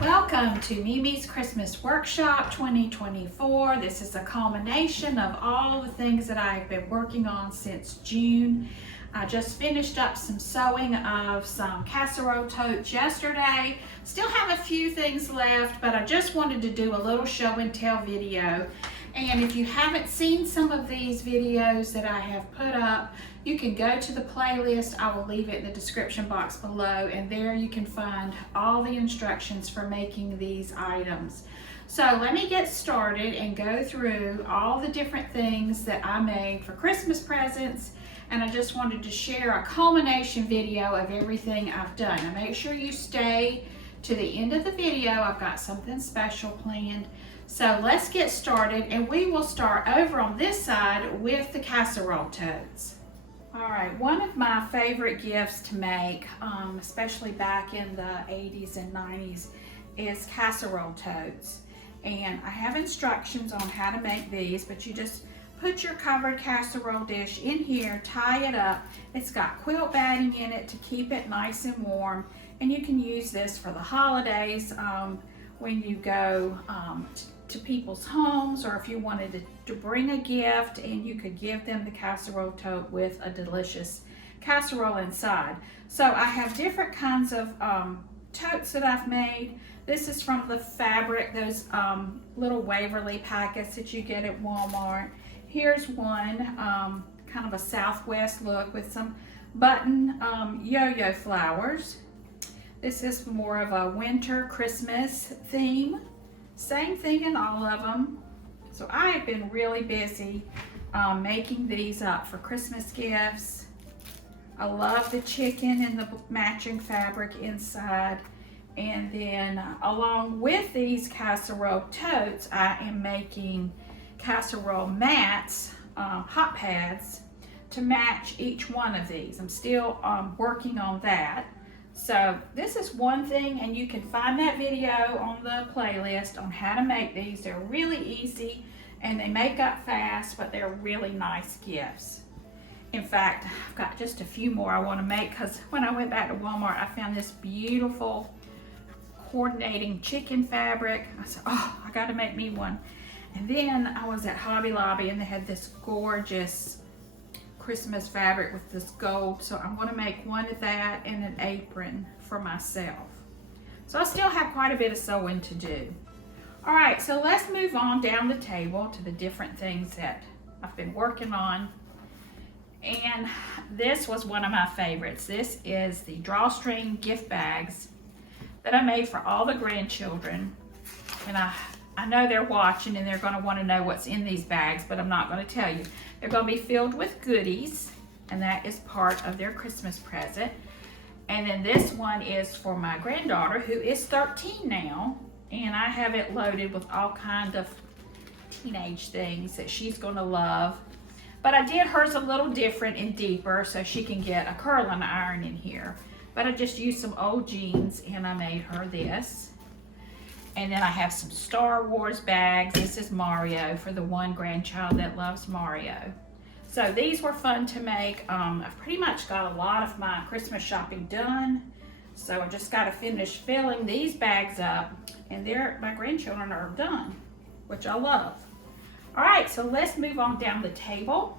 Welcome to Mimi's Christmas Workshop 2024. This is a culmination of all the things that I've been working on since June. I just finished up some sewing of some casserole totes yesterday. Still have a few things left, but I just wanted to do a little show and tell video. And if you haven't seen some of these videos that I have put up, you can go to the playlist. I will leave it in the description box below, and there you can find all the instructions for making these items. So let me get started and go through all the different things that I made for Christmas presents, and I just wanted to share a culmination video of everything I've done. Now make sure you stay to the end of the video. I've got something special planned. So let's get started, and we will start over on this side with the casserole totes. All right, one of my favorite gifts to make, especially back in the 80s and 90s, is casserole totes. And I have instructions on how to make these, but you just put your covered casserole dish in here, tie it up. It's got quilt batting in it to keep it nice and warm. And you can use this for the holidays when you go to people's homes, or if you wanted to bring a gift and you could give them the casserole tote with a delicious casserole inside. So I have different kinds of totes that I've made. This is from the fabric, those little Waverly packets that you get at Walmart. Here's one, kind of a Southwest look with some button yo-yo flowers. This is more of a winter Christmas theme. Same thing in all of them. So I have been really busy making these up for Christmas gifts. I love the chicken and the matching fabric inside. And then along with these casserole totes, I am making casserole mats, hot pads, to match each one of these. I'm still working on that. So this is one thing, and you can find that video on the playlist on how to make these. They're really easy and they make up fast, but they're really nice gifts. In fact, I've got just a few more I want to make, because when I went back to Walmart, I found this beautiful coordinating chicken fabric. I said, oh, I got to make me one. And then I was at Hobby Lobby and they had this gorgeous Christmas fabric with this gold, so I'm going to make one of that and an apron for myself. So I still have quite a bit of sewing to do. All right, so let's move on down the table to the different things that I've been working on. And this was one of my favorites. This is the Drawstring gift bags that I made for all the grandchildren. And I know they're watching and they're going to want to know what's in these bags, but I'm not going to tell you. They're going to be filled with goodies, and that is part of their Christmas present. And then this one is for my granddaughter, who is 13 now, and I have it loaded with all kinds of teenage things that she's going to love. But I did hers a little different and deeper, so she can get a curling iron in here. But I just used some old jeans and I made her this. And then I have some Star Wars bags. This is Mario, for the one grandchild that loves Mario. So these were fun to make. I've pretty much got a lot of my Christmas shopping done. So I just got to finish filling these bags up, and my grandchildren are done, which I love. All right, so let's move on down the table.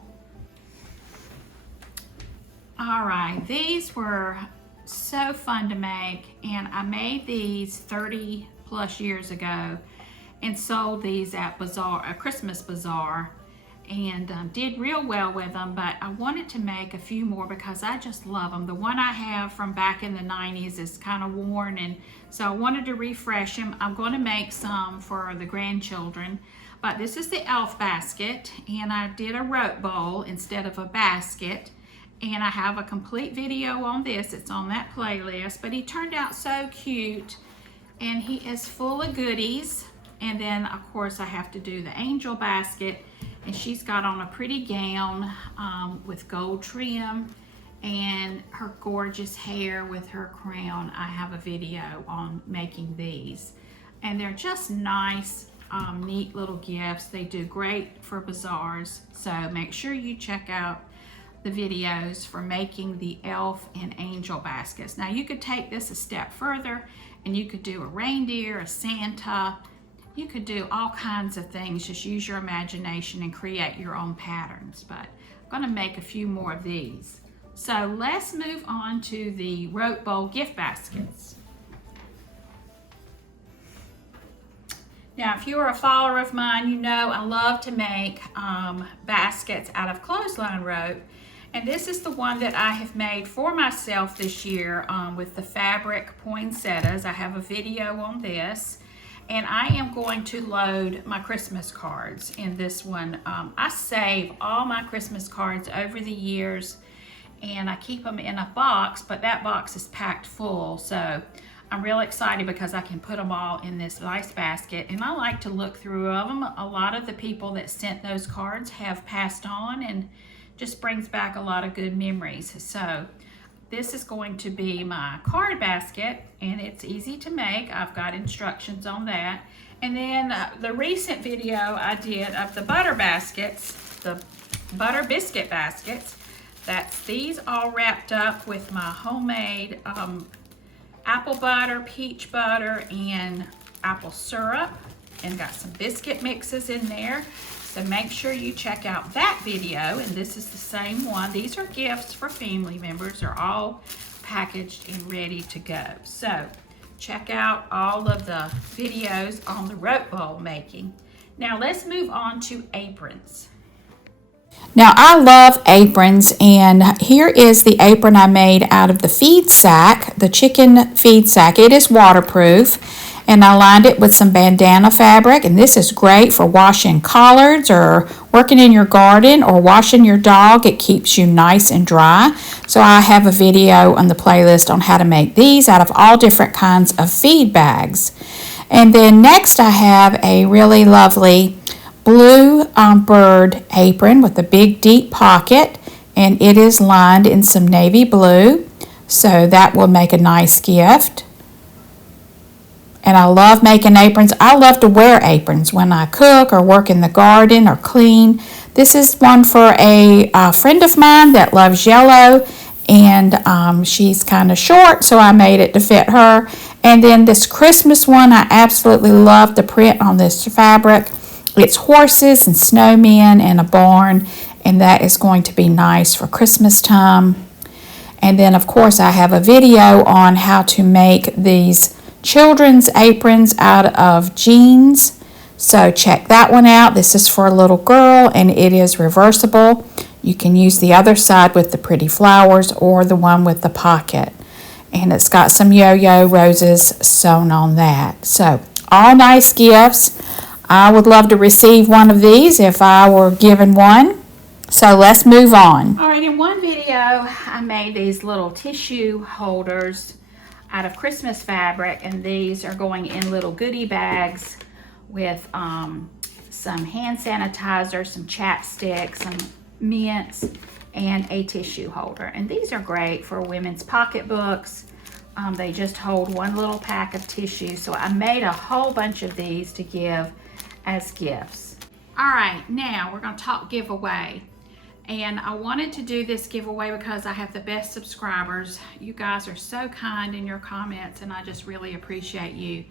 All right, these were so fun to make, and I made these 30 plus years ago and sold these at a Christmas bazaar, and did real well with them. But I wanted to make a few more because I just love them. The one I have from back in the 90s is kind of worn, and so I wanted to refresh them. I'm going to make some for the grandchildren, but this is the elf basket, and I did a rope bowl instead of a basket. And I have a complete video on this. It's on that playlist, but he turned out so cute. And he is full of goodies. And then of course I have to do the angel basket. And she's got on a pretty gown with gold trim and her gorgeous hair with her crown. I have a video on making these. And they're just nice, neat little gifts. They do great for bazaars. So make sure you check out the videos for making the elf and angel baskets. Now you could take this a step further and you could do a reindeer, a Santa. You could do all kinds of things. Just use your imagination and create your own patterns. But I'm gonna make a few more of these. So let's move on to the rope bowl gift baskets. Now, if you're a follower of mine, you know I love to make baskets out of clothesline rope. And this is the one that I have made for myself this year with the fabric poinsettias. I have a video on this. And I am going to load my Christmas cards in this one. I save all my Christmas cards over the years and I keep them in a box, but that box is packed full. So I'm real excited because I can put them all in this nice basket, and I like to look through them. A lot of the people that sent those cards have passed on, and just brings back a lot of good memories. So this is going to be my card basket, and it's easy to make. I've got instructions on that. And then the recent video I did of the butter baskets, the butter biscuit baskets, that's these all wrapped up with my homemade apple butter, peach butter, and apple syrup, and got some biscuit mixes in there. So make sure you check out that video, and this is the same one. These are gifts for family members. They're all packaged and ready to go. So check out all of the videos on the rope bowl making. Now let's move on to aprons. Now I love aprons, and here is the apron I made out of the feed sack, the chicken feed sack. It is waterproof, and I lined it with some bandana fabric, and this is great for washing collards or working in your garden or washing your dog. It keeps you nice and dry. So I have a video on the playlist on how to make these out of all different kinds of feed bags. And then next I have a really lovely blue bird apron with a big deep pocket, and it is lined in some navy blue, so that will make a nice gift. And I love making aprons. I love to wear aprons when I cook or work in the garden or clean. This is one for a friend of mine that loves yellow, and she's kind of short, so I made it to fit her. And then this Christmas one, I absolutely love the print on this fabric. It's horses and snowmen and a barn, and that is going to be nice for Christmas time. And then, of course, I have a video on how to make these children's aprons out of jeans. So check that one out. This is for a little girl, and it is reversible. You can use the other side with the pretty flowers or the one with the pocket. And it's got some yo-yo roses sewn on that. So all nice gifts. I would love to receive one of these if I were given one. So let's move on. All right, in one video, I made these little tissue holders out of Christmas fabric, and these are going in little goodie bags with some hand sanitizer, some chapstick, some mints, and a tissue holder. And these are great for women's pocketbooks. They just hold one little pack of tissue. So I made a whole bunch of these to give as gifts. All right, now we're going to talk giveaway. And I wanted to do this giveaway because I have the best subscribers. You guys are so kind in your comments, and I just really appreciate you.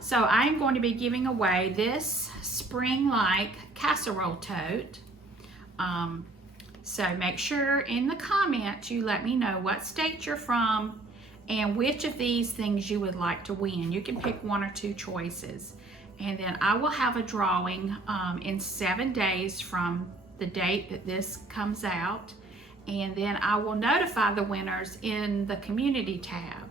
So I am going to be giving away this spring-like casserole tote. So make sure in the comments you let me know what state you're from and which of these things you would like to win. You can pick one or two choices. And then I will have a drawing in 7 days from the date that this comes out. And then I will notify the winners in the community tab.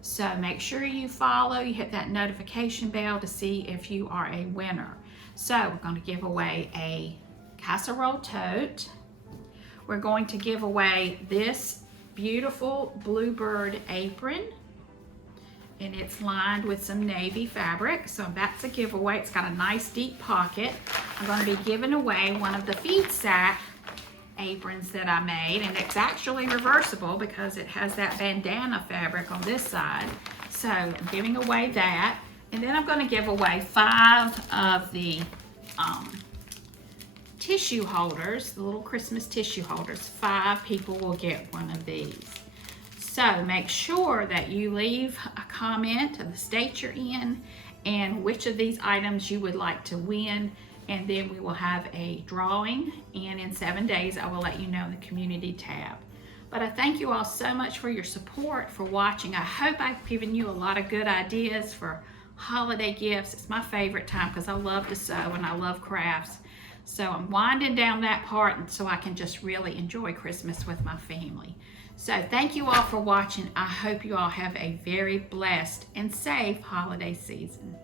So make sure you follow, you hit that notification bell to see if you are a winner. So we're going to give away a casserole tote. We're going to give away this beautiful bluebird apron. and it's lined with some navy fabric. So that's a giveaway. It's got a nice deep pocket. I'm going to be giving away one of the feed sack aprons that I made, and it's actually reversible because it has that bandana fabric on this side. So I'm giving away that, and then I'm going to give away 5 of the tissue holders, the little Christmas tissue holders. 5 people will get one of these. So make sure that you leave a comment of the state you're in and which of these items you would like to win, and then we will have a drawing, and in 7 days I will let you know in the community tab. But I thank you all so much for your support, for watching. I hope I've given you a lot of good ideas for holiday gifts. It's my favorite time because I love to sew and I love crafts. So I'm winding down that part so I can just really enjoy Christmas with my family. So thank you all for watching. I hope you all have a very blessed and safe holiday season.